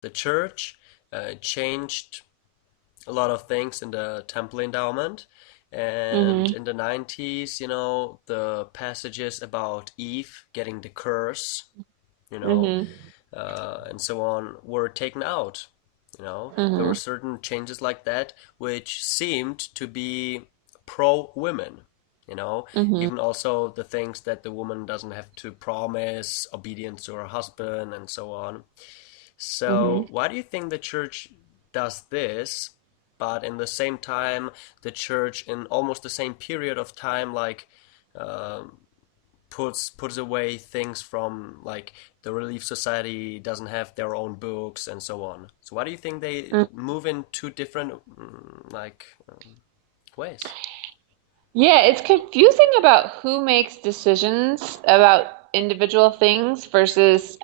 the church changed a lot of things in the temple endowment. And Mhm. in the 90s, the passages about Eve getting the curse, you know, Mhm. and so on, were taken out. There were Mhm. certain changes like that which seemed to be pro women. Mhm. Even also the things that the woman doesn't have to promise obedience to her husband and so on. So, Mhm. why do you think the church does this, but in the same time, the church in almost the same period of time, like um, puts away things from like the Relief Society doesn't have their own books and so on. So why do you think they move in two different ways? Yeah, it's confusing about who makes decisions about individual things versus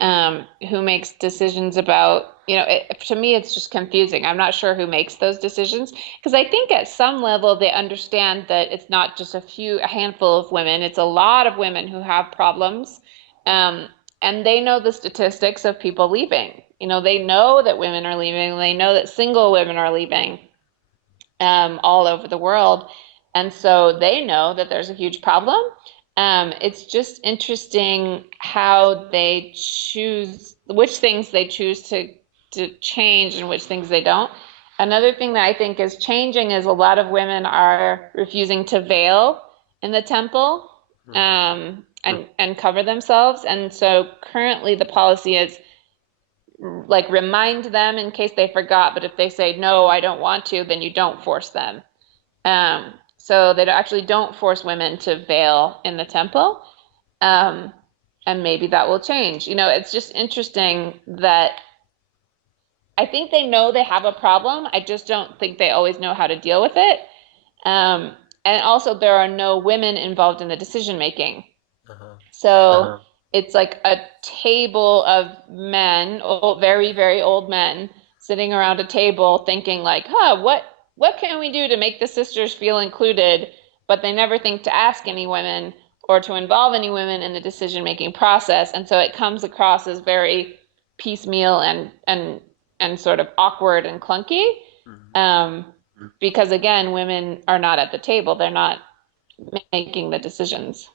who makes decisions about, to me, it's just confusing. I'm not sure who makes those decisions because I think at some level they understand that it's not just a handful of women, it's a lot of women who have problems. Um, and they know the statistics of people leaving. They know that women are leaving, they know that single women are leaving all over the world. And so they know that there's a huge problem. It's just interesting how they choose which things they choose to change and which things they don't. Another thing that I think is changing is a lot of women are refusing to veil in the temple and cover themselves. And so currently the policy is like remind them in case they forgot, but if they say no, I don't want to, then you don't force them. So they actually don't force women to veil in the temple. Um, and maybe that will change. It's just interesting that I think they know they have a problem. I just don't think they always know how to deal with it. Um, and also, there are no women involved in the decision making. Uh-huh. So it's like a table of men, old, very, very old men, sitting around a table thinking like, what can we do to make the sisters feel included? But they never think to ask any women or to involve any women in the decision-making process. And so it comes across as very piecemeal and sort of awkward and clunky. Mhm. Because again, women are not at the table. They're not making the decisions.